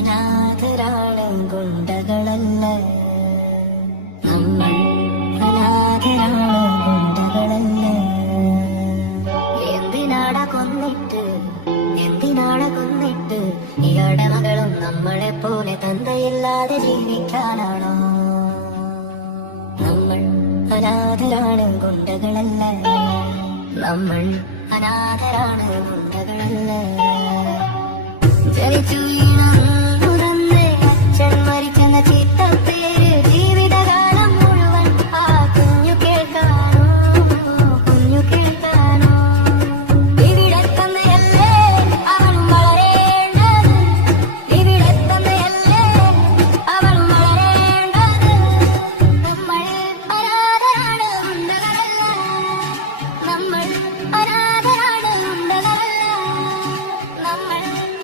അനാഥരാണ് ഗുണ്ടകളല്ല, നമ്മൾ അനാഥരാണ് ഗുണ്ടകളല്ല. എന്തിനാടാ കൊന്നിട്ട് ഇയാളുടെ മകളും നമ്മളെ പോലെ തന്തയില്ലാതെ ജീവിക്കാനാണോ? നമ്മൾ അനാഥരാണ് ഗുണ്ടകളല്ല, നമ്മൾ അനാഥരാണ് ഗുണ്ടകളല്ല.